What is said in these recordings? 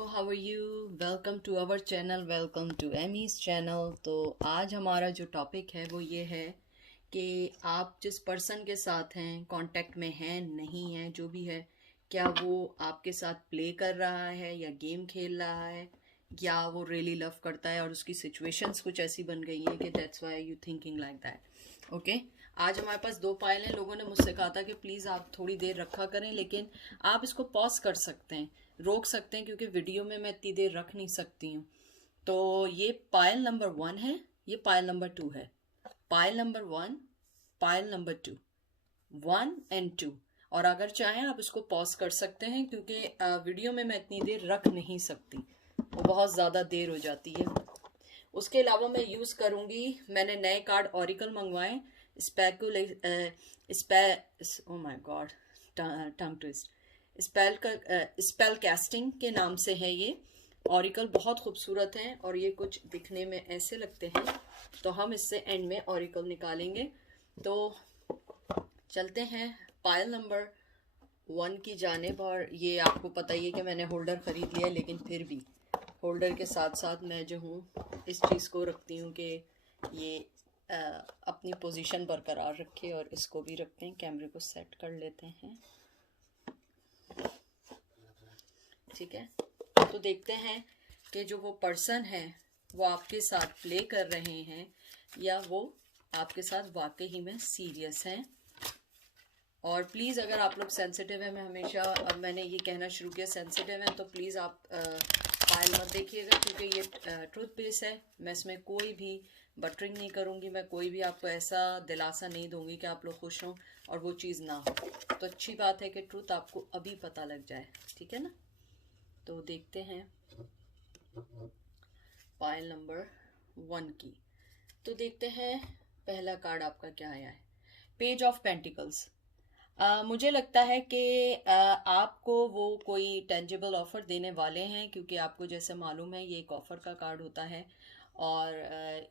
How are you. Welcome to our channel, welcome to Amy's channel. तो आज हमारा जो टॉपिक है वो ये है कि आप जिस पर्सन के साथ हैं, कांटेक्ट में हैं, नहीं हैं, जो भी है, क्या वो आपके साथ प्ले कर रहा है या गेम खेल रहा है, या वो रियली लव करता है और उसकी सिचुएशंस कुछ ऐसी बन गई हैं कि that's why you thinking like that. Okay, आज हमारे पास दो पायल हैं। लोगों ने मुझसे कहा था कि प्लीज़ आप थोड़ी देर रखा करें, लेकिन आप इसको पॉज कर सकते हैं, रोक सकते हैं, क्योंकि वीडियो में मैं इतनी देर रख नहीं सकती हूँ। तो ये पायल नंबर 1 है, ये पायल नंबर 2 है। Pile number 1, pile number 2, 1 and 2। और अगर चाहें आप इसको पॉज कर सकते हैं, क्योंकि वीडियो में मैं इतनी देर रख नहीं सकती, वो बहुत ज़्यादा देर हो जाती है। उसके अलावा मैं यूज़ करूँगी, मैंने नए कार्ड ऑरिकल मंगवाए, स्पेकुले oh my God, tongue twist, spell casting के नाम से है ये। ऑरिकल बहुत खूबसूरत हैं और ये कुछ दिखने में ऐसे लगते हैं। तो हम इससे एंड में ऑरिकल निकालेंगे। तो चलते हैं पायल नंबर 1 की जानिब। और ये आपको पता ही है कि मैंने होल्डर ख़रीद लिया है, लेकिन फिर भी होल्डर के साथ साथ मैं जो हूँ इस चीज़ को रखती हूँ कि ये अपनी पोजीशन बरकरार रखे। और इसको भी रखते हैं, कैमरे को सेट कर लेते हैं। ठीक है, तो देखते हैं कि जो वो पर्सन है वो आपके साथ प्ले कर रहे हैं या वो आपके साथ वाकई में सीरियस हैं। और प्लीज़ अगर आप लोग सेंसिटिव हैं, मैं हमेशा, अब मैंने ये कहना शुरू किया सेंसिटिव हैं, तो प्लीज़ आप फाइल मत देखिएगा, क्योंकि ये ट्रूथ बेस है। मैं इसमें कोई भी बटरिंग नहीं करूँगी, मैं कोई भी आपको ऐसा दिलासा नहीं दूंगी कि आप लोग खुश हों और वो चीज़ ना हो। तो अच्छी बात है कि ट्रूथ आपको अभी पता लग जाए, ठीक है ना। तो देखते हैं पायल नंबर 1 की। तो देखते हैं पहला कार्ड आपका क्या आया है, पेज ऑफ पेंटिकल्स। मुझे लगता है कि आपको वो कोई टेंजिबल ऑफ़र देने वाले हैं, क्योंकि आपको जैसे मालूम है ये एक ऑफ़र का कार्ड होता है। और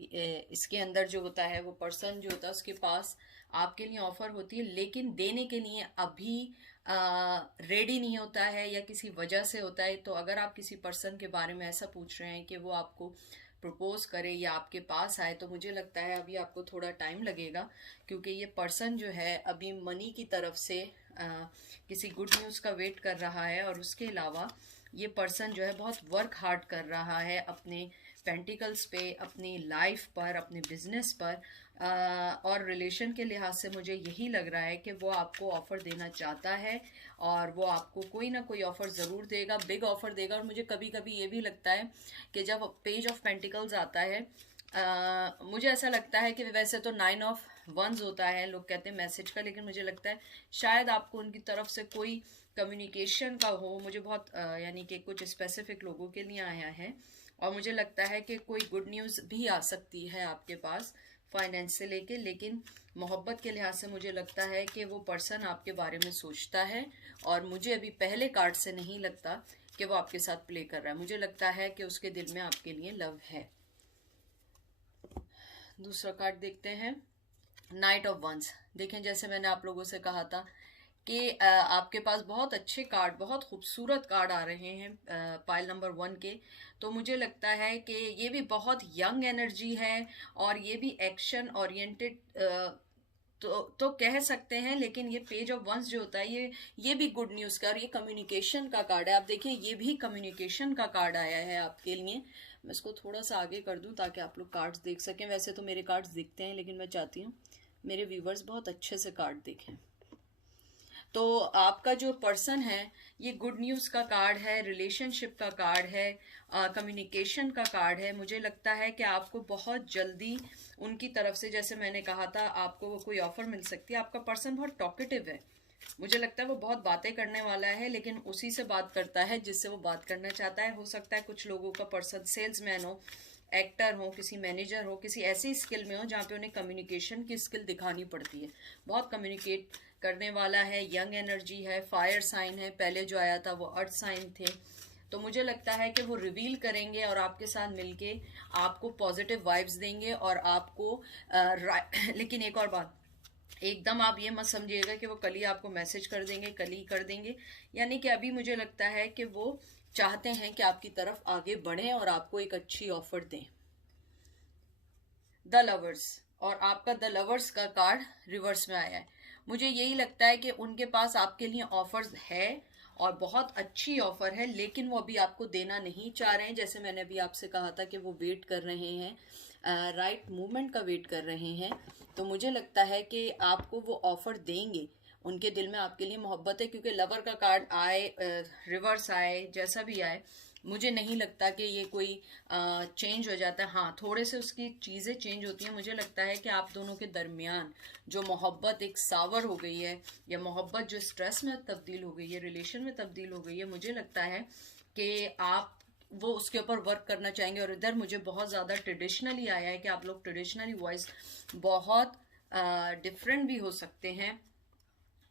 इसके अंदर जो होता है, वो पर्सन जो होता है उसके पास आपके लिए ऑफ़र होती है, लेकिन देने के लिए अभी रेडी नहीं होता है या किसी वजह से होता है। तो अगर आप किसी पर्सन के बारे में ऐसा पूछ रहे हैं कि वो आपको प्रपोज करे या आपके पास आए, तो मुझे लगता है अभी आपको थोड़ा टाइम लगेगा, क्योंकि ये पर्सन जो है अभी मनी की तरफ से किसी गुड न्यूज़ का वेट कर रहा है। और उसके अलावा ये पर्सन जो है बहुत वर्क हार्ड कर रहा है अपने पेंटिकल्स पे, अपनी लाइफ पर, अपने बिजनेस पर। और रिलेशन के लिहाज से मुझे यही लग रहा है कि वो आपको ऑफ़र देना चाहता है और वो आपको कोई ना कोई ऑफ़र ज़रूर देगा, बिग ऑफ़र देगा। और मुझे कभी कभी ये भी लगता है कि जब पेज ऑफ पेंटिकल्स आता है, मुझे ऐसा लगता है कि वैसे तो 9 ऑफ वंस होता है, लोग कहते हैं मैसेज का, लेकिन मुझे लगता है शायद आपको उनकी तरफ से कोई कम्युनिकेशन का हो। मुझे बहुत यानी कि कुछ स्पेसिफिक लोगों के लिए आया है। और मुझे लगता है कि कोई गुड न्यूज़ भी आ सकती है आपके पास फाइनेंस से लेके, लेकिन मोहब्बत के लिहाज से मुझे लगता है कि वो पर्सन आपके बारे में सोचता है। और मुझे अभी पहले कार्ड से नहीं लगता कि वो आपके साथ प्ले कर रहा है। मुझे लगता है कि उसके दिल में आपके लिए लव है। दूसरा कार्ड देखते हैं, नाइट ऑफ वंस। देखें, जैसे मैंने आप लोगों से कहा था कि आपके पास बहुत अच्छे कार्ड, बहुत खूबसूरत कार्ड आ रहे हैं पाइल नंबर 1 के। तो मुझे लगता है कि ये भी बहुत यंग एनर्जी है और ये भी एक्शन ओरिएंटेड तो कह सकते हैं। लेकिन ये पेज ऑफ वंस जो होता है, ये भी गुड न्यूज़ का, और ये कम्युनिकेशन का कार्ड है। आप देखिए, ये भी कम्युनिकेशन का कार्ड आया है आपके लिए। मैं इसको थोड़ा सा आगे कर दूं ताकि आप लोग कार्ड्स देख सकें। वैसे तो मेरे कार्ड्स दिखते हैं, लेकिन मैं चाहती हूँ मेरे व्यूवर्स बहुत अच्छे से कार्ड देखें। तो आपका जो पर्सन है, ये गुड न्यूज़ का कार्ड है, रिलेशनशिप का कार्ड है, कम्युनिकेशन का कार्ड है। मुझे लगता है कि आपको बहुत जल्दी उनकी तरफ से, जैसे मैंने कहा था, आपको वो कोई ऑफर मिल सकती है। आपका पर्सन बहुत टॉकेटिव है, मुझे लगता है वो बहुत बातें करने वाला है, लेकिन उसी से बात करता है जिससे वो बात करना चाहता है। हो सकता है कुछ लोगों का पर्सन सेल्समैन हो, एक्टर हो, किसी मैनेजर हो, किसी ऐसी स्किल में हो जहाँ पे उन्हें कम्युनिकेशन की स्किल दिखानी पड़ती है। बहुत कम्युनिकेट करने वाला है, यंग एनर्जी है, फायर साइन है। पहले जो आया था वो अर्थ साइन थे। तो मुझे लगता है कि वो रिवील करेंगे और आपके साथ मिलके आपको पॉजिटिव वाइब्स देंगे। और आपको लेकिन एक और बात, एकदम आप ये मत समझिएगा कि वो कल ही आपको मैसेज कर देंगे, कल ही कर देंगे। यानी कि अभी मुझे लगता है कि वो चाहते हैं कि आपकी तरफ आगे बढ़ें और आपको एक अच्छी ऑफर दें। द लवर्स, और आपका द लवर्स का कार्ड रिवर्स में आया है। मुझे यही लगता है कि उनके पास आपके लिए ऑफर्स है और बहुत अच्छी ऑफर है, लेकिन वो अभी आपको देना नहीं चाह रहे हैं। जैसे मैंने अभी आपसे कहा था कि वो वेट कर रहे हैं, राइट मूवमेंट का वेट कर रहे हैं। तो मुझे लगता है कि आपको वो ऑफर देंगे, उनके दिल में आपके लिए मोहब्बत है। क्योंकि लवर का कार्ड आए, रिवर्स आए, जैसा भी आए, मुझे नहीं लगता कि ये कोई चेंज हो जाता है। हाँ, थोड़े से उसकी चीज़ें चेंज होती हैं। मुझे लगता है कि आप दोनों के दरमियान जो मोहब्बत एक सावर हो गई है, या मोहब्बत जो स्ट्रेस में तब्दील हो गई है, रिलेशन में तब्दील हो गई है, मुझे लगता है कि आप वो उसके ऊपर वर्क करना चाहेंगे। और इधर मुझे बहुत ज़्यादा ट्रेडिशनली आया है कि आप लोग ट्रेडिशनली वॉइस बहुत डिफरेंट भी हो सकते हैं।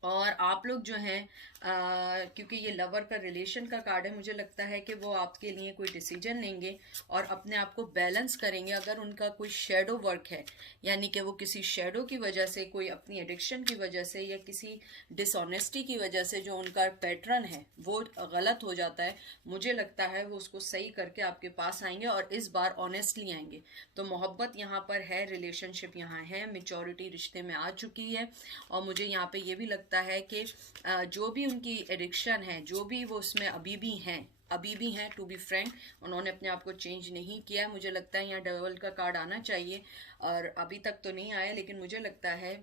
और आप लोग जो हैं, क्योंकि ये लवर का रिलेशन का कार्ड है, मुझे लगता है कि वो आपके लिए कोई डिसीजन लेंगे और अपने आप को बैलेंस करेंगे। अगर उनका कोई शेडो वर्क है, यानी कि वो किसी शेडो की वजह से, कोई अपनी एडिक्शन की वजह से, या किसी डिसऑनेस्टी की वजह से जो उनका पैटर्न है वो गलत हो जाता है, मुझे लगता है वो उसको सही करके आपके पास आएंगे और इस बार ऑनेस्टली आएंगे। तो मोहब्बत यहाँ पर है, रिलेशनशिप यहाँ है, मैच्योरिटी रिश्ते में आ चुकी है। और मुझे यहाँ पे ये भी लगता है कि जो भी उनकी एडिक्शन है, जो भी वो उसमें अभी भी हैं, टू बी फ्रैंक, उन्होंने अपने आप को चेंज नहीं किया है। मुझे लगता है यहाँ डबल का कार्ड आना चाहिए, और अभी तक तो नहीं आया, लेकिन मुझे लगता है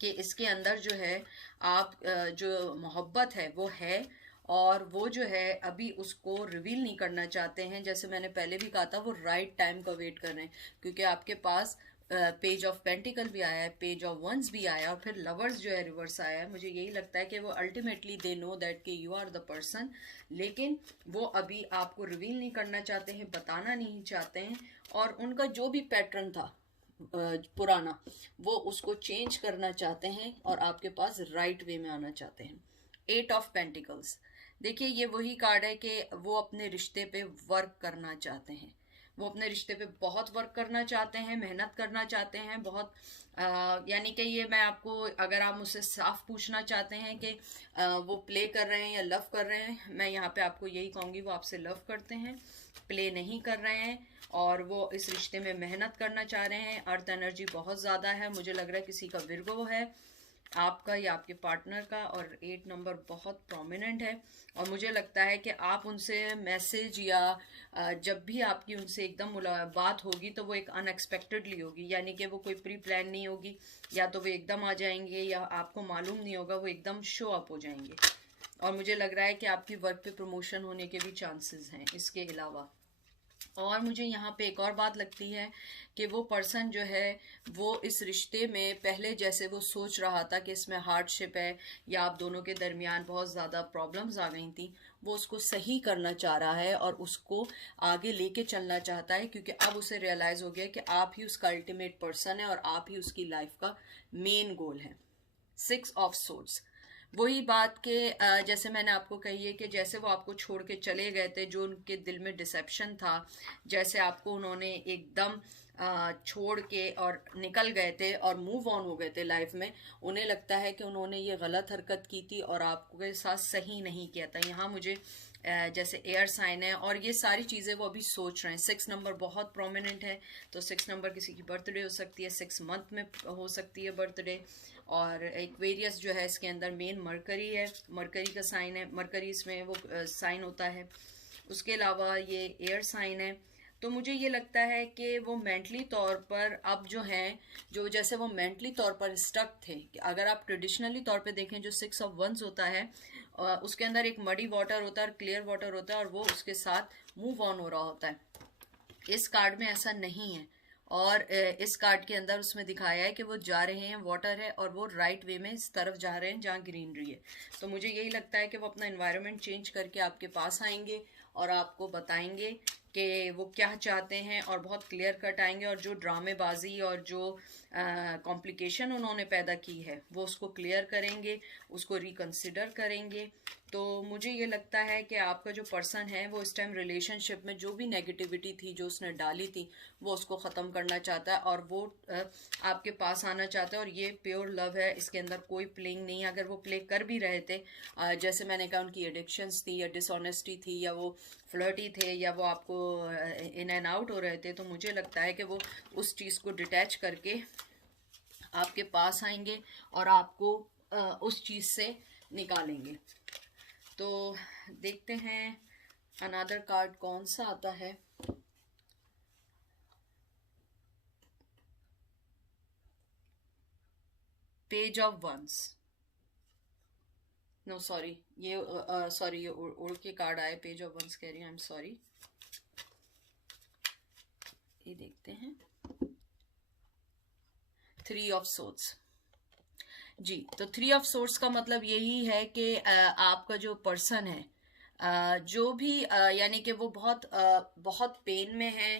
कि इसके अंदर जो है आप जो मोहब्बत है वो है, और वो जो है अभी उसको रिवील नहीं करना चाहते हैं। जैसे मैंने पहले भी कहा था, वो राइट टाइम का वेट कर रहे हैं, क्योंकि आपके पास पेज ऑफ पेंटिकल भी आया है, पेज ऑफ वंस भी आया, और फिर लवर्स जो है रिवर्स आया है। मुझे यही लगता है कि वो अल्टीमेटली दे नो दैट कि यू आर द पर्सन, लेकिन वो अभी आपको रिवील नहीं करना चाहते हैं, बताना नहीं चाहते हैं। और उनका जो भी पैटर्न था पुराना, वो उसको चेंज करना चाहते हैं और आपके पास राइट वे में आना चाहते हैं। 8 ऑफ पेंटिकल्स, देखिए ये वही कार्ड है कि वो अपने रिश्ते पे वर्क करना चाहते हैं। वो अपने रिश्ते पे बहुत वर्क करना चाहते हैं, मेहनत करना चाहते हैं बहुत। यानी कि ये मैं आपको, अगर आप मुझसे साफ पूछना चाहते हैं कि वो प्ले कर रहे हैं या लव कर रहे हैं, मैं यहाँ पे आपको यही कहूँगी, वो आपसे लव करते हैं, प्ले नहीं कर रहे हैं। और वो इस रिश्ते में मेहनत करना चाह रहे हैं। अर्थ एनर्जी बहुत ज़्यादा है, मुझे लग रहा है किसी का विर्गो है, आपका या आपके पार्टनर का, और 8 नंबर बहुत प्रोमिनेंट है। और मुझे लगता है कि आप उनसे मैसेज या जब भी आपकी उनसे एकदम मुलाकात होगी तो वो एक अनएक्सपेक्टेडली होगी, यानी कि वो कोई प्री प्लान नहीं होगी, या तो वो एकदम आ जाएंगे या आपको मालूम नहीं होगा, वो एकदम शो अप हो जाएंगे। और मुझे लग रहा है कि आपकी वर्क पे प्रमोशन होने के भी चांसेस हैं इसके अलावा। और मुझे यहाँ पे एक और बात लगती है कि वो पर्सन जो है वो इस रिश्ते में पहले जैसे वो सोच रहा था कि इसमें हार्डशिप है या आप दोनों के दरमियान बहुत ज़्यादा प्रॉब्लम्स आ गई थी, वो उसको सही करना चाह रहा है और उसको आगे लेके चलना चाहता है, क्योंकि अब उसे रियलाइज़ हो गया कि आप ही उसका अल्टीमेट पर्सन है और आप ही उसकी लाइफ का मेन गोल है। 6 ऑफ सोर्ड्स, वही बात के जैसे मैंने आपको कही है कि जैसे वो आपको छोड़ के चले गए थे, जो उनके दिल में डिसेप्शन था, जैसे आपको उन्होंने एकदम छोड़ के और निकल गए थे और मूव ऑन हो गए थे लाइफ में, उन्हें लगता है कि उन्होंने ये गलत हरकत की थी और आपके साथ सही नहीं किया था। यहाँ मुझे जैसे एयर साइन है और ये सारी चीज़ें वो अभी सोच रहे हैं। 6 नंबर बहुत प्रोमिनेंट है, तो 6 नंबर किसी की बर्थडे हो सकती है, 6 मंथ में हो सकती है बर्थडे। और एक्वेरियस जो है इसके अंदर मेन मरकरी है, मरकरी का साइन है, मरकरी इसमें वो साइन होता है। उसके अलावा ये एयर साइन है। तो मुझे ये लगता है कि वो मेंटली तौर पर अब जो हैं, जो जैसे वो मेंटली तौर पर स्टक थे, कि अगर आप ट्रेडिशनली तौर पे देखें जो 6 ऑफ वंस होता है, उसके अंदर एक मडी वाटर होता है और क्लियर वाटर होता है, और वो उसके साथ मूव ऑन हो रहा होता है। इस कार्ड में ऐसा नहीं है, और इस कार्ड के अंदर उसमें दिखाया है कि वो जा रहे हैं, वाटर है और वो राइट वे में इस तरफ जा रहे हैं जहाँ ग्रीनरी है। तो मुझे यही लगता है कि वो अपना एनवायरनमेंट चेंज करके आपके पास आएंगे और आपको बताएंगे कि वो क्या चाहते हैं और बहुत क्लियर कट आएंगे, और जो ड्रामेबाजी और जो कॉम्प्लिकेशन उन्होंने पैदा की है वो उसको क्लियर करेंगे, उसको रिकंसिडर करेंगे। तो मुझे ये लगता है कि आपका जो पर्सन है वो इस टाइम रिलेशनशिप में जो भी नेगेटिविटी थी जो उसने डाली थी वो उसको ख़त्म करना चाहता है, और वो आपके पास आना चाहता है। और ये प्योर लव है, इसके अंदर कोई प्लेइंग नहीं है। अगर वो प्ले कर भी रहे थे, जैसे मैंने कहा उनकी एडिक्शंस थी या डिसऑनेस्टी थी या वो फ्लर्टी थे या वो आपको इन एंड आउट हो रहे थे, तो मुझे लगता है कि वो उस चीज़ को डिटैच करके आपके पास आएंगे और आपको उस चीज़ से निकालेंगे। तो देखते हैं अनदर कार्ड कौन सा आता है। Page of wands, no sorry, ये सॉरी ये उड़ के कार्ड आए, पेज ऑफ वंस कह रही हूँ, आई एम सॉरी। ये देखते हैं थ्री ऑफ सोर्ड्स। जी, तो थ्री ऑफ सोर्ड्स का मतलब यही है कि आपका जो पर्सन है, जो भी यानी कि वो बहुत पेन में है,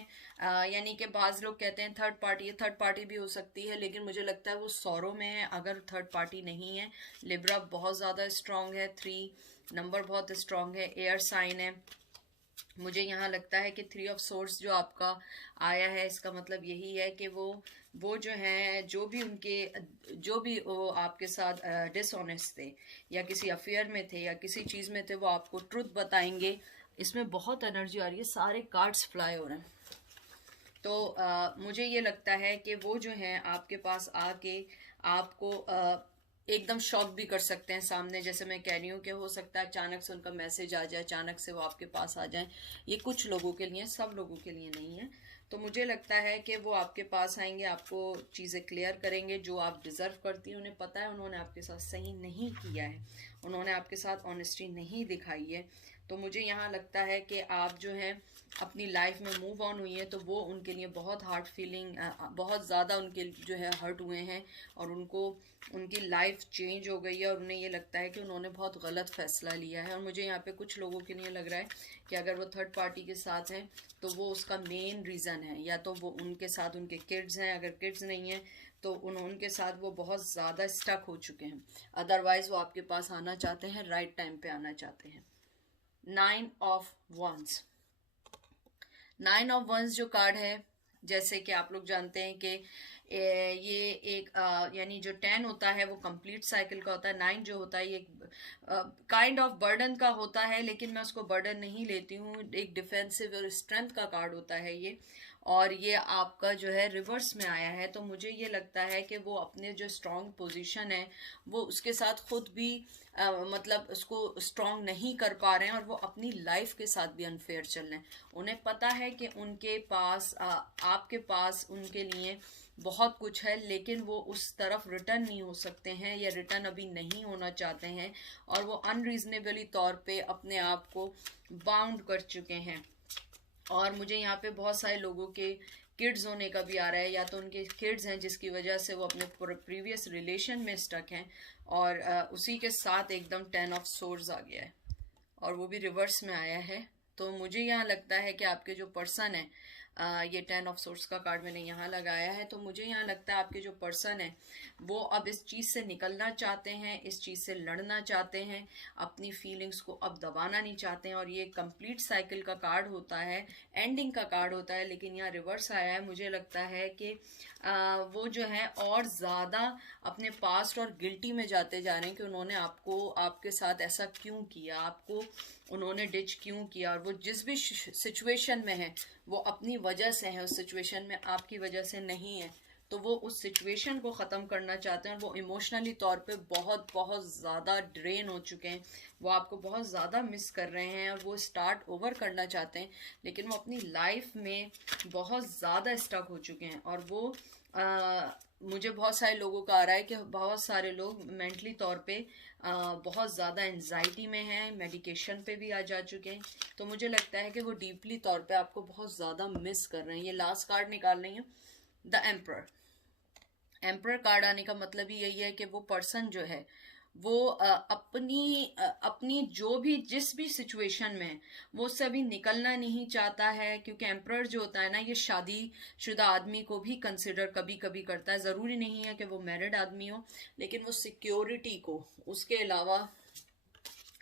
यानी कि बाज लोग कहते हैं थर्ड पार्टी भी हो सकती है, लेकिन मुझे लगता है वो सौरों में है अगर थर्ड पार्टी नहीं है। लिब्रा बहुत ज़्यादा स्ट्रांग है, 3 नंबर बहुत स्ट्रांग है, एयर साइन है। मुझे यहाँ लगता है कि थ्री ऑफ सोर्स जो आपका आया है इसका मतलब यही है कि वो जो है जो भी वो आपके साथ डिसऑनेस्ट थे या किसी अफेयर में थे या किसी चीज़ में थे, वो आपको ट्रुथ बताएंगे। इसमें बहुत एनर्जी आ रही है, सारे कार्ड्स फ्लाई हो रहे हैं। तो मुझे ये लगता है कि वो जो है आपके पास आके आपको एकदम शॉक भी कर सकते हैं सामने, जैसे मैं कह रही हूँ कि हो सकता है अचानक से उनका मैसेज आ जाए, अचानक से वो आपके पास आ जाए। ये कुछ लोगों के लिए, सब लोगों के लिए नहीं है। तो मुझे लगता है कि वो आपके पास आएंगे, आपको चीज़ें क्लियर करेंगे जो आप डिज़र्व करती हैं। उन्हें पता है उन्होंने आपके साथ सही नहीं किया है, उन्होंने आपके साथ ऑनेस्टी नहीं दिखाई है। तो मुझे यहाँ लगता है कि आप जो है अपनी लाइफ में मूव ऑन हुई है, तो वो उनके लिए बहुत हार्ट फीलिंग, बहुत ज़्यादा उनके जो है हर्ट हुए हैं और उनकी लाइफ चेंज हो गई है और उन्हें ये लगता है कि उन्होंने बहुत गलत फैसला लिया है। और मुझे यहाँ पे कुछ लोगों के लिए लग रहा है कि अगर वो थर्ड पार्टी के साथ हैं तो वो उसका मेन रीज़न है, या तो वो उनके साथ उनके किड्स हैं, अगर किड्स नहीं हैं तो उनके साथ वो बहुत ज़्यादा स्टक हो चुके हैं। अदरवाइज़ वो आपके पास आना चाहते हैं, राइट टाइम पे आना चाहते हैं। 9 ऑफ वंस, 9 ऑफ वंस जो कार्ड है, जैसे कि आप लोग जानते हैं कि ये एक यानी जो 10 होता है वो कंप्लीट साइकिल का होता है, 9 जो होता है ये काइंड ऑफ बर्डन का होता है, लेकिन मैं उसको बर्डन नहीं लेती हूँ, एक डिफेंसिव और स्ट्रेंथ का कार्ड होता है ये। और ये आपका जो है रिवर्स में आया है, तो मुझे ये लगता है कि वो अपने जो स्ट्रॉन्ग पोजीशन है वो उसके साथ खुद भी मतलब उसको स्ट्रॉन्ग नहीं कर पा रहे हैं, और वो अपनी लाइफ के साथ भी अनफेयर चल रहे हैं। उन्हें पता है कि उनके पास आपके पास उनके लिए बहुत कुछ है, लेकिन वो उस तरफ रिटर्न नहीं हो सकते हैं या रिटर्न अभी नहीं होना चाहते हैं, और वो अनरीजनेबली तौर पे अपने आप को बाउंड कर चुके हैं। और मुझे यहाँ पे बहुत सारे लोगों के किड्स होने का भी आ रहा है, या तो उनके किड्स हैं जिसकी वजह से वो अपने प्रीवियस रिलेशन में स्टक हैं, और उसी के साथ एकदम 10 ऑफ सोर्ड्स आ गया है और वो भी रिवर्स में आया है। तो मुझे यहाँ लगता है कि आपके जो पर्सन है, ये 10 ऑफ सोर्ड्स का कार्ड मैंने यहाँ लगाया है, तो मुझे यहाँ लगता है आपके जो पर्सन है वो अब इस चीज़ से निकलना चाहते हैं, इस चीज़ से लड़ना चाहते हैं, अपनी फीलिंग्स को अब दबाना नहीं चाहते हैं। और ये कंप्लीट साइकिल का कार्ड होता है, एंडिंग का कार्ड होता है, लेकिन यहाँ रिवर्स आया है। मुझे लगता है कि वो जो है और ज़्यादा अपने पास्ट और गिल्टी में जाते जा रहे हैं कि उन्होंने आपके साथ ऐसा क्यों किया, आपको उन्होंने डिच क्यों किया। और वो जिस भी सिचुएशन में है वो अपनी वजह से है, उस सिचुएशन में आपकी वजह से नहीं है। तो वो उस सिचुएशन को ख़त्म करना चाहते हैं, और वो इमोशनली तौर पे बहुत बहुत ज़्यादा ड्रेन हो चुके हैं, वो आपको बहुत ज़्यादा मिस कर रहे हैं और वो स्टार्ट ओवर करना चाहते हैं, लेकिन वो अपनी लाइफ में बहुत ज़्यादा स्टक हो चुके हैं। और वो मुझे बहुत सारे लोगों का आ रहा है कि बहुत सारे लोग मेंटली तौर पे बहुत ज़्यादा एंजाइटी में हैं, मेडिकेशन पे भी आ जा चुके हैं। तो मुझे लगता है कि वो डीपली तौर पे आपको बहुत ज़्यादा मिस कर रहे हैं। ये लास्ट कार्ड निकाल रही हूँ, द एम्परर। एम्परर कार्ड आने का मतलब ही यही है कि वो पर्सन जो है वो अपनी जो भी जिस भी सिचुएशन में है, वो उससे अभी निकलना नहीं चाहता है, क्योंकि एम्परर जो होता है ना, ये शादीशुदा आदमी को भी कंसिडर कभी कभी करता है। ज़रूरी नहीं है कि वो मैरिड आदमी हो, लेकिन वो सिक्योरिटी को, उसके अलावा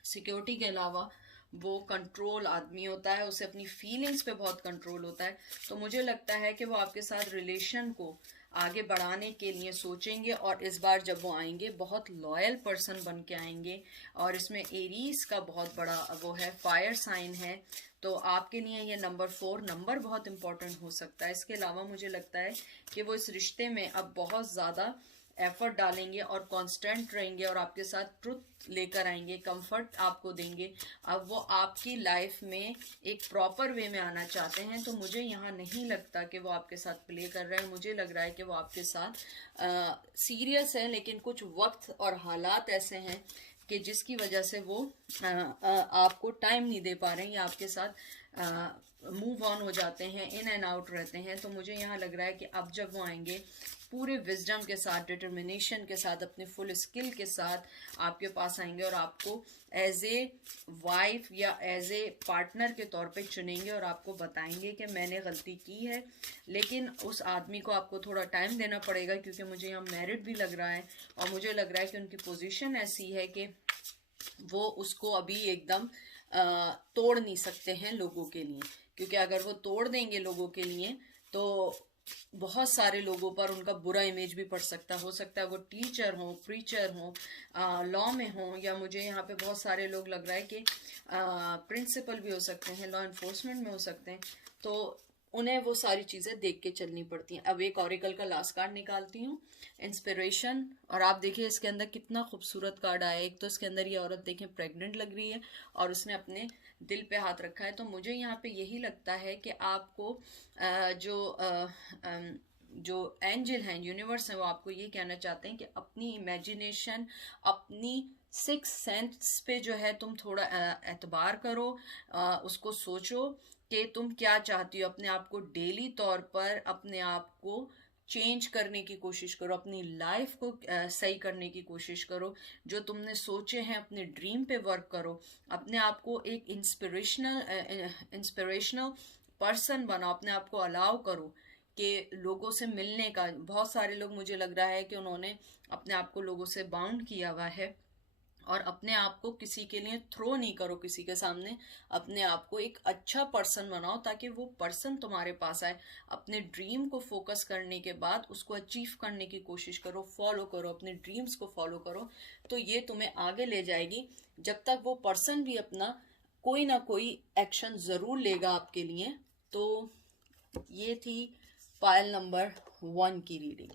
सिक्योरिटी के अलावा वो कंट्रोल आदमी होता है, उसे अपनी फीलिंग्स पे बहुत कंट्रोल होता है। तो मुझे लगता है कि वो आपके साथ रिलेशन को आगे बढ़ाने के लिए सोचेंगे, और इस बार जब वो आएंगे बहुत लॉयल पर्सन बन के आएंगे। और इसमें एरीज का बहुत बड़ा वो है, फायर साइन है, तो आपके लिए ये नंबर 4 नंबर बहुत इंपॉर्टेंट हो सकता है। इसके अलावा मुझे लगता है कि वो इस रिश्ते में अब बहुत ज़्यादा एफर्ट डालेंगे और कांस्टेंट रहेंगे, और आपके साथ ट्रुथ लेकर आएंगे, कंफर्ट आपको देंगे। अब वो आपकी लाइफ में एक प्रॉपर वे में आना चाहते हैं, तो मुझे यहाँ नहीं लगता कि वो आपके साथ प्ले कर रहे हैं। मुझे लग रहा है कि वो आपके साथ सीरियस है, लेकिन कुछ वक्त और हालात ऐसे हैं कि जिसकी वजह से वो आपको टाइम नहीं दे पा रहे हैं, या आपके साथ मूव ऑन हो जाते हैं, इन एंड आउट रहते हैं। तो मुझे यहाँ लग रहा है कि अब जब वो आएंगे पूरे विजडम के साथ, डिटर्मिनेशन के साथ, अपने फुल स्किल के साथ आपके पास आएंगे, और आपको एज ए वाइफ या एज ए पार्टनर के तौर पे चुनेंगे, और आपको बताएंगे कि मैंने गलती की है। लेकिन उस आदमी को आपको थोड़ा टाइम देना पड़ेगा, क्योंकि मुझे यहाँ मैरिड भी लग रहा है, और मुझे लग रहा है कि उनकी पोजीशन ऐसी है कि वो उसको अभी एकदम तोड़ नहीं सकते हैं लोगों के लिए। क्योंकि अगर वो तोड़ देंगे लोगों के लिए, तो बहुत सारे लोगों पर उनका बुरा इमेज भी पड़ सकता है। हो सकता है वो टीचर हो, प्रीचर हो, लॉ में हो, या मुझे यहाँ पे बहुत सारे लोग लग रहा है कि प्रिंसिपल भी हो सकते हैं, लॉ इन्फोर्समेंट में हो सकते हैं। तो उन्हें वो सारी चीज़ें देख के चलनी पड़ती हैं। अब एक ऑरिकल का लास्ट कार्ड निकालती हूँ, इंस्पिरेशन। और आप देखिए इसके अंदर कितना खूबसूरत कार्ड आया है। एक तो इसके अंदर ये औरत देखें प्रेग्नेंट लग रही है, और उसने अपने दिल पे हाथ रखा है। तो मुझे यहाँ पे यही लगता है कि आपको जो एंजल हैं, यूनिवर्स है, वो आपको ये कहना चाहते हैं कि अपनी इमेजिनेशन, अपनी सिक्स सेंस पे जो है तुम थोड़ा एतबार करो, उसको सोचो कि तुम क्या चाहती हो। अपने आप को डेली तौर पर अपने आप को चेंज करने की कोशिश करो, अपनी लाइफ को सही करने की कोशिश करो। जो तुमने सोचे हैं अपने ड्रीम पे वर्क करो, अपने आप को एक इंस्पिरेशनल पर्सन बनाओ, अपने आप को अलाउ करो कि लोगों से मिलने का। बहुत सारे लोग, मुझे लग रहा है कि उन्होंने अपने आप को लोगों से बाउंड किया हुआ है, और अपने आप को किसी के लिए थ्रो नहीं करो किसी के सामने। अपने आप को एक अच्छा पर्सन बनाओ, ताकि वो पर्सन तुम्हारे पास आए। अपने ड्रीम को फोकस करने के बाद उसको अचीव करने की कोशिश करो, फॉलो करो, अपने ड्रीम्स को फॉलो करो, तो ये तुम्हें आगे ले जाएगी। जब तक वो पर्सन भी अपना कोई ना कोई एक्शन ज़रूर लेगा आपके लिए। तो ये थी पायल नंबर 1 की रीडिंग।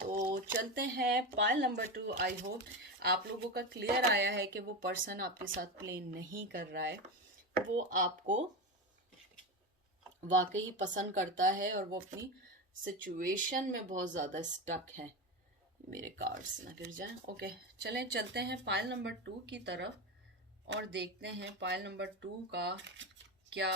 तो चलते हैं पायल नंबर 2। आई होप आप लोगों का क्लियर आया है कि वो पर्सन आपके साथ प्ले नहीं कर रहा है, वो आपको वाकई पसंद करता है, और वो अपनी सिचुएशन में बहुत ज़्यादा स्टक है। मेरे कार्ड्स ना गिर जाएं। ओके, चलें चलते हैं पायल नंबर 2 की तरफ, और देखते हैं पायल नंबर 2 का क्या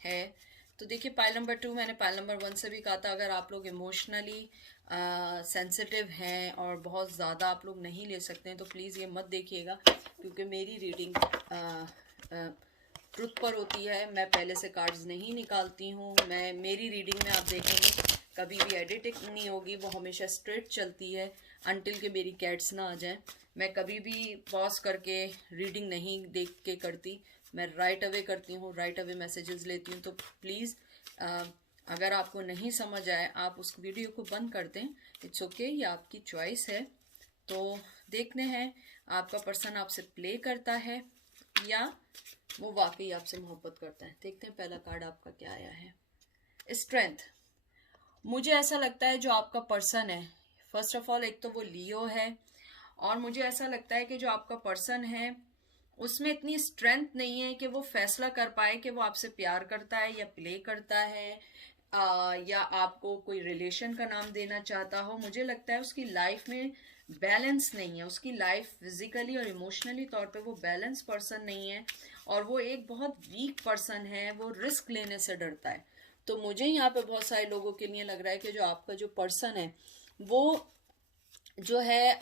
है। तो देखिए पायल नंबर 2, मैंने पायल नंबर 1 से भी कहा था, अगर आप लोग इमोशनली सेंसिटिव हैं और बहुत ज़्यादा आप लोग नहीं ले सकते हैं, तो प्लीज़ ये मत देखिएगा, क्योंकि मेरी रीडिंग ट्रुथ पर होती है। मैं पहले से कार्ड्स नहीं निकालती हूँ। मेरी रीडिंग में आप देखेंगे कभी भी एडिटिंग नहीं होगी, वो हमेशा स्ट्रेट चलती है अनटिल के मेरी कैट्स ना आ जाएं। मैं कभी भी पॉज करके रीडिंग नहीं देख के करती, मैं राइट अवे करती हूँ, राइट अवे मैसेजेस लेती हूँ। तो प्लीज़ अगर आपको नहीं समझ आए, आप उस वीडियो को बंद कर दें, इट्स ओके, ये आपकी चॉइस है। तो देखते हैं आपका पर्सन आपसे प्ले करता है या वो वाकई आपसे मोहब्बत करता है। देखते हैं पहला कार्ड आपका क्या आया है, स्ट्रेंथ। मुझे ऐसा लगता है जो आपका पर्सन है, फर्स्ट ऑफ ऑल एक तो वो लियो है, और मुझे ऐसा लगता है कि जो आपका पर्सन है उसमें इतनी स्ट्रेंथ नहीं है कि वो फैसला कर पाए कि वो आपसे प्यार करता है या प्ले करता है, या आपको कोई रिलेशन का नाम देना चाहता हो। मुझे लगता है उसकी लाइफ में बैलेंस नहीं है, उसकी लाइफ फिजिकली और इमोशनली तौर पे वो बैलेंस पर्सन नहीं है, और वो एक बहुत वीक पर्सन है, वो रिस्क लेने से डरता है। तो मुझे यहाँ पे बहुत सारे लोगों के लिए लग रहा है कि जो आपका जो पर्सन है वो जो है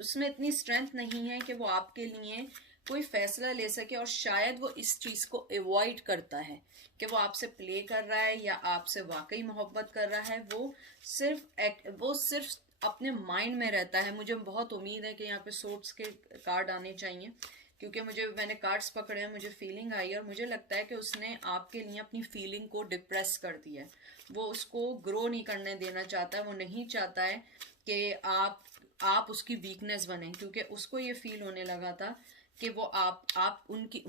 उसमें इतनी स्ट्रेंथ नहीं है कि वो आपके लिए कोई फैसला ले सके, और शायद वो इस चीज को अवॉइड करता है कि वो आपसे प्ले कर रहा है या आपसे वाकई मोहब्बत कर रहा है। वो सिर्फ अपने माइंड में रहता है। मुझे बहुत उम्मीद है कि यहाँ पे सोर्ट्स के कार्ड आने चाहिए, क्योंकि मैंने कार्ड्स पकड़े हैं, मुझे फीलिंग आई है और मुझे लगता है कि उसने आपके लिए अपनी फीलिंग को डिप्रेस कर दिया है। वो उसको ग्रो नहीं करने देना चाहता है। वो नहीं चाहता है कि आप उसकी वीकनेस बने, क्योंकि उसको ये फील होने लगा था कि वो आप उनकी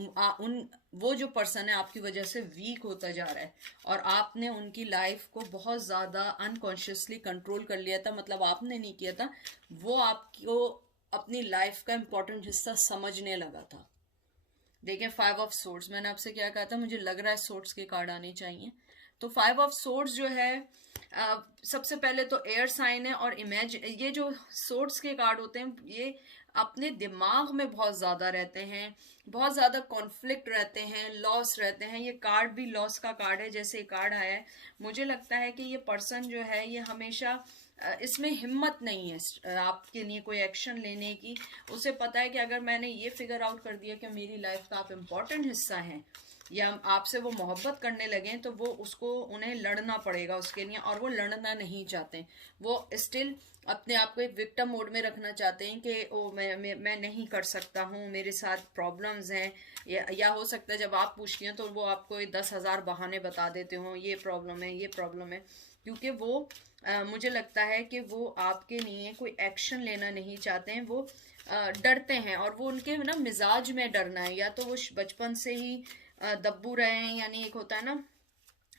वो जो पर्सन है आपकी वजह से वीक होता जा रहा है, और आपने उनकी लाइफ को बहुत ज्यादा अनकॉन्शियसली कंट्रोल कर लिया था। मतलब आपने नहीं किया था, वो आपको अपनी लाइफ का इंपॉर्टेंट हिस्सा समझने लगा था। देखें 5 ऑफ सोर्ड्स, मैंने आपसे क्या कहा था, मुझे लग रहा है सोर्ड्स के कार्ड आने चाहिए। तो 5 ऑफ सोर्ड्स जो है सबसे पहले तो एयर साइन है, और ये जो सोर्ड्स के कार्ड होते हैं ये अपने दिमाग में बहुत ज्यादा रहते हैं, बहुत ज्यादा कॉन्फ्लिक्ट रहते हैं, लॉस रहते हैं। ये कार्ड भी लॉस का कार्ड है, जैसे कार्ड आया है। मुझे लगता है कि ये पर्सन जो है ये हमेशा इसमें हिम्मत नहीं है आपके लिए कोई एक्शन लेने की। उसे पता है कि अगर मैंने ये फिगर आउट कर दिया कि मेरी लाइफ का आप इम्पोर्टेंट हिस्सा हैं या आपसे वो मोहब्बत करने लगे, तो उन्हें लड़ना पड़ेगा उसके लिए, और वो लड़ना नहीं चाहते। वो स्टिल अपने आप को एक विक्टिम मोड में रखना चाहते हैं कि ओ मैं नहीं कर सकता हूँ, मेरे साथ प्रॉब्लम्स हैं, या हो सकता है जब आप पूछती हैं तो वो आपको 10,000 बहाने बता देते हो, ये प्रॉब्लम है, ये प्रॉब्लम है। क्योंकि वो मुझे लगता है कि वो आपके लिए कोई एक्शन लेना नहीं चाहते हैं। वो डरते हैं, और वो उनके ना मिजाज में डरना है, या तो वो बचपन से ही दब्बू रहे हैं, यानी एक होता है ना,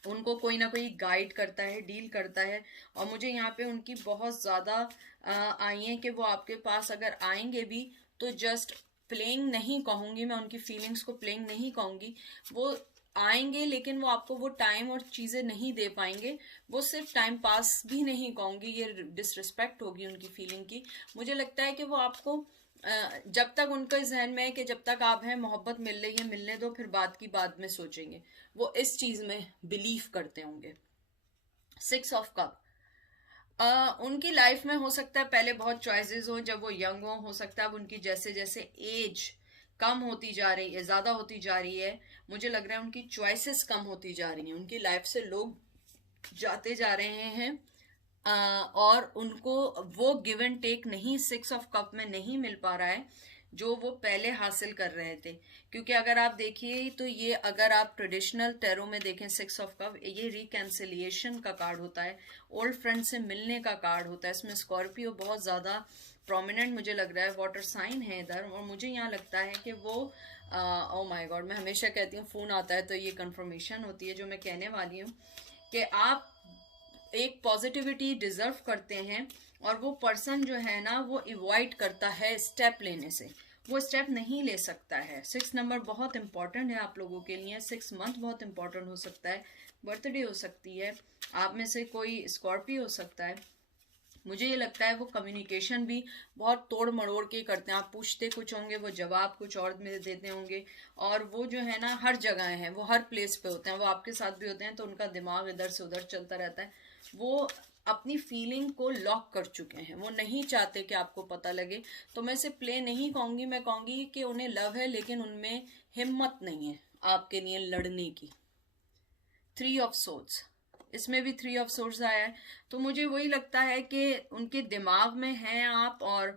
उनको कोई ना कोई गाइड करता है, डील करता है। और मुझे यहाँ पे उनकी बहुत ज्यादा आई है कि वो आपके पास अगर आएंगे भी तो जस्ट प्लेइंग नहीं कहूंगी मैं, उनकी फीलिंग्स को प्लेइंग नहीं कहूंगी। वो आएंगे लेकिन वो आपको वो टाइम और चीजें नहीं दे पाएंगे। वो सिर्फ टाइम पास भी नहीं कहूंगी, ये डिसरिस्पेक्ट होगी उनकी फीलिंग की। मुझे लगता है कि वो आपको जब तक उनके जहन में है कि जब तक आप हैं मोहब्बत मिल रही है, मिलने दो, फिर बात की बाद में सोचेंगे, वो इस चीज में बिलीव करते होंगे। 6 ऑफ कप, उनकी लाइफ में हो सकता है पहले बहुत चॉइसेस हो जब वो यंग हो सकता है अब उनकी जैसे जैसे एज कम होती जा रही है, ज्यादा होती जा रही है, मुझे लग रहा है उनकी चॉइसेस कम होती जा रही हैं, उनकी लाइफ से लोग जाते जा रहे हैं। और उनको वो गिव एंड टेक नहीं 6 ऑफ कप में नहीं मिल पा रहा है जो वो पहले हासिल कर रहे थे। क्योंकि अगर आप देखिए तो ये, अगर आप ट्रेडिशनल टैरो में देखें 6 ऑफ कप, ये रिकैंसिलिएशन का कार्ड होता है, ओल्ड फ्रेंड से मिलने का कार्ड होता है। इसमें स्कॉर्पियो बहुत ज्यादा प्रोमिनेंट मुझे लग रहा है, वाटर साइन है इधर, और मुझे यहाँ लगता है कि वो ओ माय गॉड, मैं हमेशा कहती हूँ फोन आता है तो ये कंफर्मेशन होती है जो मैं कहने वाली हूँ, कि आप एक पॉजिटिविटी डिजर्व करते हैं, और वो पर्सन जो है ना वो अवॉइड करता है स्टेप लेने से, वो स्टेप नहीं ले सकता है। 6 नंबर बहुत इंपॉर्टेंट है आप लोगों के लिए, 6 मंथ बहुत इंपॉर्टेंट हो सकता है, बर्थडे हो सकती है, आप में से कोई स्कॉर्पियो हो सकता है। मुझे ये लगता है वो कम्युनिकेशन भी बहुत तोड़ मड़ोड़ के करते हैं, आप पूछते कुछ होंगे वो जवाब कुछ और में देते होंगे, और वो जो है ना हर जगह है, वो हर प्लेस पे होते हैं, वो आपके साथ भी होते हैं, तो उनका दिमाग इधर से उधर चलता रहता है। वो अपनी फीलिंग को लॉक कर चुके हैं, वो नहीं चाहते कि आपको पता लगे। तो मैं इसे प्ले नहीं कहूंगी, मैं कहूंगी कि उन्हें लव है लेकिन उनमें हिम्मत नहीं है आपके लिए लड़ने की। 3 ऑफ सोर्ड्स, इसमें भी 3 ऑफ सोर्ड्स आया है, तो मुझे वही लगता है कि उनके दिमाग में हैं आप और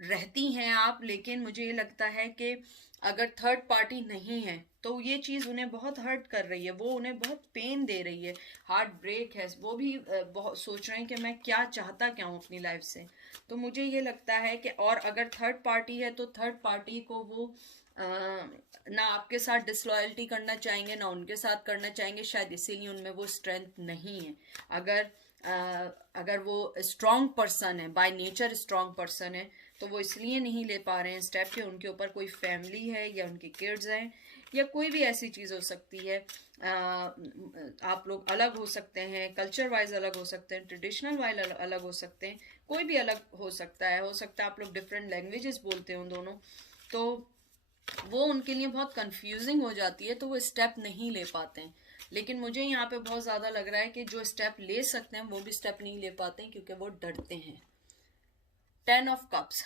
रहती हैं आप, लेकिन मुझे ये लगता है कि अगर थर्ड पार्टी नहीं है तो ये चीज उन्हें बहुत हर्ट कर रही है, वो उन्हें बहुत पेन दे रही है, हार्ट ब्रेक है। वो भी बहुत सोच रहे हैं कि मैं क्या चाहता क्या हूँ अपनी लाइफ से। तो मुझे ये लगता है कि, और अगर थर्ड पार्टी है तो थर्ड पार्टी को वो ना आपके साथ डिसलॉयल्टी करना चाहेंगे ना उनके साथ करना चाहेंगे, शायद इसीलिए उनमें वो स्ट्रेंथ नहीं है। अगर वो स्ट्रांग पर्सन है, बाय नेचर स्ट्रांग पर्सन है, तो वो इसलिए नहीं ले पा रहे हैं स्टेप के उनके ऊपर कोई फैमिली है या उनके किड्स हैं या कोई भी ऐसी चीज हो सकती है। आप लोग अलग हो सकते हैं, कल्चर वाइज अलग हो सकते हैं, ट्रेडिशनल वाइज अलग हो सकते हैं, कोई भी अलग हो सकता है आप लोग डिफरेंट लैंग्वेजेस बोलते हो दोनों, तो वो उनके लिए बहुत कंफ्यूजिंग हो जाती है, तो वो स्टेप नहीं ले पाते हैं। लेकिन मुझे यहाँ पे बहुत ज्यादा लग रहा है कि जो स्टेप ले सकते हैं वो भी स्टेप नहीं ले पाते हैं क्योंकि वो डरते हैं। 10 ऑफ कप्स,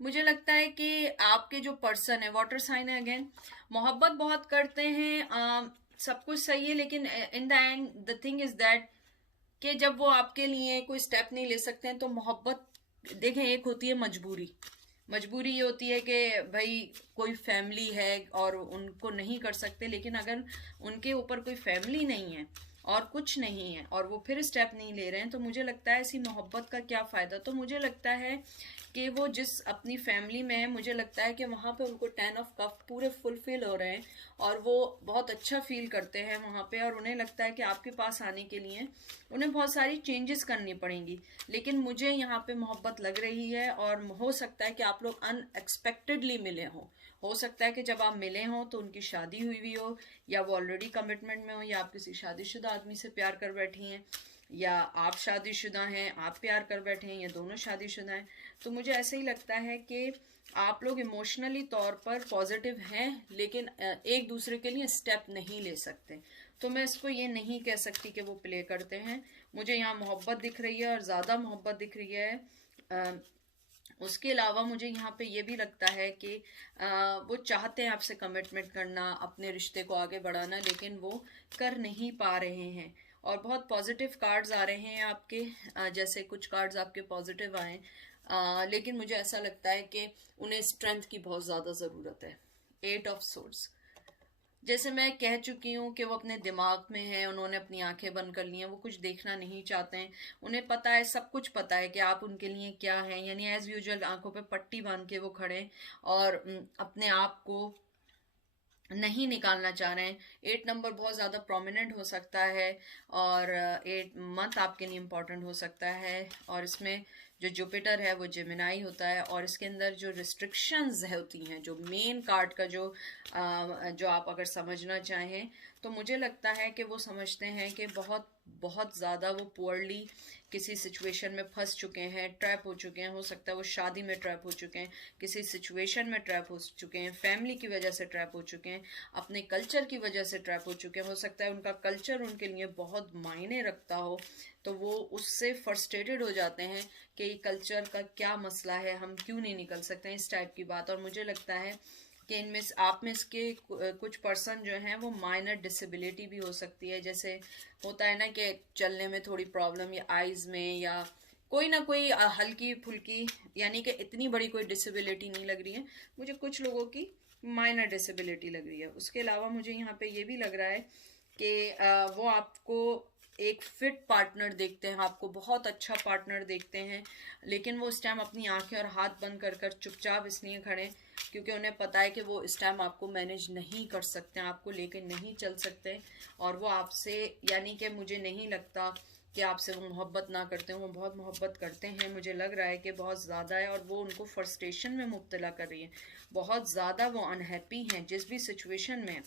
मुझे लगता है कि आपके जो पर्सन है, वाटर साइन है अगेन, मोहब्बत बहुत करते हैं, सब कुछ सही है, लेकिन in the end the thing is that कि जब वो आपके लिए कोई स्टेप नहीं ले सकते हैं तो मोहब्बत, देखें, एक होती है मजबूरी। मजबूरी ये होती है कि भाई कोई फैमिली है और उनको नहीं कर सकते, लेकिन अगर उनके ऊपर कोई फैमिली नहीं है और कुछ नहीं है और वो फिर स्टेप नहीं ले रहे हैं, तो मुझे लगता है ऐसी मोहब्बत का क्या फ़ायदा। तो मुझे लगता है कि वो जिस अपनी फैमिली में है, मुझे लगता है कि वहाँ पे उनको 10 ऑफ कप पूरे फुलफिल हो रहे हैं और वो बहुत अच्छा फील करते हैं वहाँ पे, और उन्हें लगता है कि आपके पास आने के लिए उन्हें बहुत सारी चेंजेस करनी पड़ेंगी। लेकिन मुझे यहाँ पे मोहब्बत लग रही है, और हो सकता है कि आप लोग अनएक्सपेक्टेडली मिले हों। हो सकता है कि जब आप मिले हों तो उनकी शादी हुई हुई हो, या वो ऑलरेडी कमिटमेंट में हो, या आप किसी शादीशुदा आदमी से प्यार कर बैठी हैं, या आप शादीशुदा हैं, आप प्यार कर बैठे हैं, या दोनों शादीशुदा हैं। तो मुझे ऐसे ही लगता है कि आप लोग इमोशनली तौर पर पॉजिटिव हैं, लेकिन एक दूसरे के लिए स्टेप नहीं ले सकते। तो मैं इसको ये नहीं कह सकती कि वो प्ले करते हैं। मुझे यहाँ मोहब्बत दिख रही है और ज़्यादा मोहब्बत दिख रही है। उसके अलावा मुझे यहाँ पे ये भी लगता है कि वो चाहते हैं आपसे कमिटमेंट करना, अपने रिश्ते को आगे बढ़ाना, लेकिन वो कर नहीं पा रहे हैं। और बहुत पॉजिटिव कार्ड्स आ रहे हैं आपके, जैसे कुछ कार्ड्स आपके पॉजिटिव आए, लेकिन मुझे ऐसा लगता है कि उन्हें स्ट्रेंथ की बहुत ज़्यादा ज़रूरत है। 8 ऑफ सोर्ड्स, जैसे मैं कह चुकी हूँ कि वो अपने दिमाग में है, उन्होंने अपनी आंखें बंद कर ली हैं, वो कुछ देखना नहीं चाहते हैं। उन्हें पता है, सब कुछ पता है कि आप उनके लिए क्या हैं, यानी एज यूजुअल आंखों पे पट्टी बांध के वो खड़े और अपने आप को नहीं निकालना चाह रहे हैं। 8 नंबर बहुत ज़्यादा प्रोमिनेंट हो सकता है, और 8 मंथ आपके लिए इम्पॉर्टेंट हो सकता है। और इसमें जो जुपिटर है वो जेमिनाई होता है, और इसके अंदर जो रिस्ट्रिक्शंस होती हैं, जो मेन कार्ड का जो आप अगर समझना चाहें, तो मुझे लगता है कि वो समझते हैं कि बहुत बहुत ज़्यादा वो पुअरली किसी सिचुएशन में फंस चुके हैं, ट्रैप हो चुके हैं। हो सकता है वो शादी में ट्रैप हो चुके हैं, किसी सिचुएशन में ट्रैप हो चुके हैं, फैमिली की वजह से ट्रैप हो चुके हैं, अपने कल्चर की वजह से ट्रैप हो चुके हैं। हो सकता है उनका कल्चर उनके लिए बहुत मायने रखता हो, तो वो उससे फ्रस्ट्रेटेड हो जाते हैं कि कल्चर का क्या मसला है, हम क्यों नहीं निकल सकते, इस टाइप की बात। और मुझे लगता है कि इनमें आप में इसके कुछ पर्सन जो हैं वो माइनर डिसेबिलिटी भी हो सकती है। जैसे होता है ना कि चलने में थोड़ी प्रॉब्लम, या आइज में, या कोई ना कोई हल्की फुल्की, यानी कि इतनी बड़ी कोई डिसेबिलिटी नहीं लग रही है मुझे, कुछ लोगों की माइनर डिसेबिलिटी लग रही है। उसके अलावा मुझे यहाँ पे ये भी लग रहा है कि वो आपको एक फिट पार्टनर देखते हैं, आपको बहुत अच्छा पार्टनर देखते हैं, लेकिन वो इस टाइम अपनी आंखें और हाथ बंद कर कर चुपचाप इसलिए खड़े क्योंकि उन्हें पता है कि वो इस टाइम आपको मैनेज नहीं कर सकते, आपको लेके नहीं चल सकते। और वो आपसे, यानी कि मुझे नहीं लगता कि आपसे वो मोहब्बत ना करते हैं, वो बहुत मोहब्बत करते हैं। मुझे लग रहा है कि बहुत ज़्यादा है, और वो उनको फ्रस्ट्रेशन में मुब्तला कर रही है। बहुत ज़्यादा वो अनहैप्पी हैं, जिस भी सिचुएशन में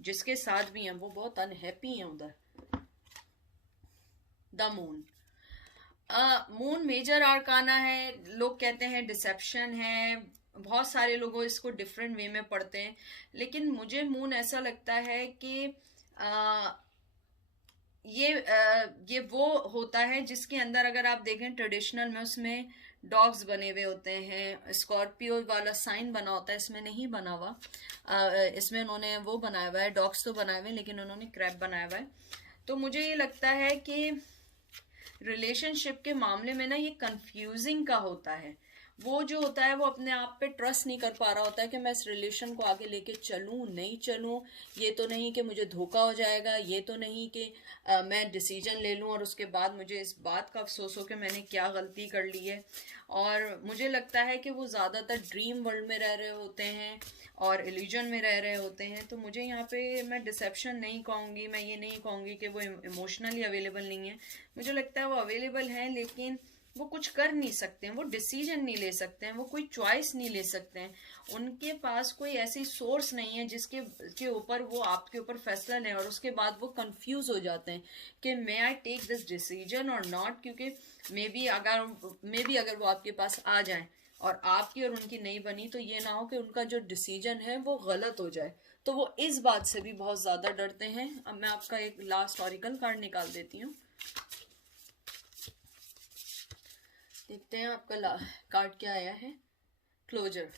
जिसके साथ भी हैं वो बहुत अनहैप्पी हैं उधर। The moon, moon major arcana है, लोग कहते हैं डिसेप्शन है, बहुत सारे लोग इसको डिफरेंट वे में पढ़ते हैं, लेकिन मुझे मून ऐसा लगता है कि ये वो होता है जिसके अंदर, अगर आप देखें ट्रेडिशनल में, उसमें डॉग्स बने हुए होते हैं, स्कॉर्पियो वाला साइन बना होता है, इसमें नहीं बना हुआ। इसमें उन्होंने वो बनाया हुआ है, डॉग्स तो बनाए हुए हैं लेकिन उन्होंने क्रैब बनाया हुआ है। तो मुझे ये लगता है कि रिलेशनशिप के मामले में ना ये कंफ्यूजिंग का होता है। वो जो होता है वो अपने आप पे ट्रस्ट नहीं कर पा रहा होता है कि मैं इस रिलेशन को आगे लेके चलूं नहीं चलूं, ये तो नहीं कि मुझे धोखा हो जाएगा, ये तो नहीं कि मैं डिसीजन ले लूं और उसके बाद मुझे इस बात का अफसोस हो कि मैंने क्या गलती कर ली है। और मुझे लगता है कि वो ज़्यादातर ड्रीम वर्ल्ड में रह रहे होते हैं और इल्यूजन में रह रहे होते हैं। तो मुझे यहाँ पे मैं डिसेप्शन नहीं कहूँगी, मैं ये नहीं कहूँगी कि वो इमोशनली अवेलेबल नहीं है। मुझे लगता है वो अवेलेबल हैं, लेकिन वो कुछ कर नहीं सकते हैं, वो डिसीजन नहीं ले सकते हैं, वो कोई चॉइस नहीं ले सकते हैं। उनके पास कोई ऐसी सोर्स नहीं है जिसके के ऊपर वो आपके ऊपर फैसला लें, और उसके बाद वो कंफ्यूज हो जाते हैं कि मे आई टेक दिस डिसीजन और नॉट, क्योंकि मे बी अगर वो आपके पास आ जाएं और आपकी और उनकी नहीं बनी, तो ये ना हो कि उनका जो डिसीजन है वो गलत हो जाए। तो वो इस बात से भी बहुत ज़्यादा डरते हैं। अब मैं आपका एक लास्ट ऑरिकल कार्ड निकाल देती हूँ। देखते हैं आपका कार्ड क्या आया है। क्लोजर।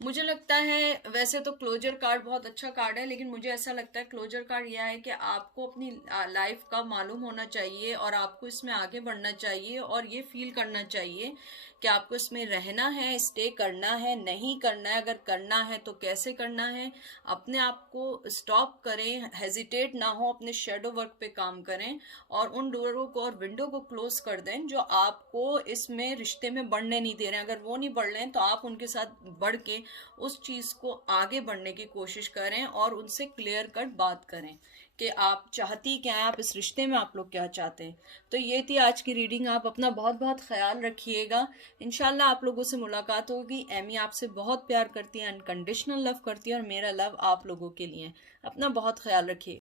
मुझे लगता है वैसे तो क्लोजर कार्ड बहुत अच्छा कार्ड है, लेकिन मुझे ऐसा लगता है क्लोजर कार्ड यह है कि आपको अपनी लाइफ का मालूम होना चाहिए और आपको इसमें आगे बढ़ना चाहिए और ये फील करना चाहिए कि आपको इसमें रहना है, स्टे करना है, नहीं करना है, अगर करना है तो कैसे करना है। अपने आप को स्टॉप करें, हेजिटेट ना हो, अपने शेडो वर्क पे काम करें और उन डोरों को और विंडो को क्लोज कर दें जो आपको इसमें रिश्ते में बढ़ने नहीं दे रहे हैं। अगर वो नहीं बढ़ रहे हैं तो आप उनके साथ बढ़ के उस चीज को आगे बढ़ने की कोशिश करें और उनसे क्लियर कट बात करें कि आप चाहती क्या है, आप इस रिश्ते में आप लोग क्या चाहते हैं। तो ये थी आज की रीडिंग। आप अपना बहुत बहुत ख्याल रखिएगा। इंशाल्लाह आप लोगों से मुलाकात होगी। एमी आपसे बहुत प्यार करती है, अनकंडीशनल लव करती है और मेरा लव आप लोगों के लिए। अपना बहुत ख्याल रखिए।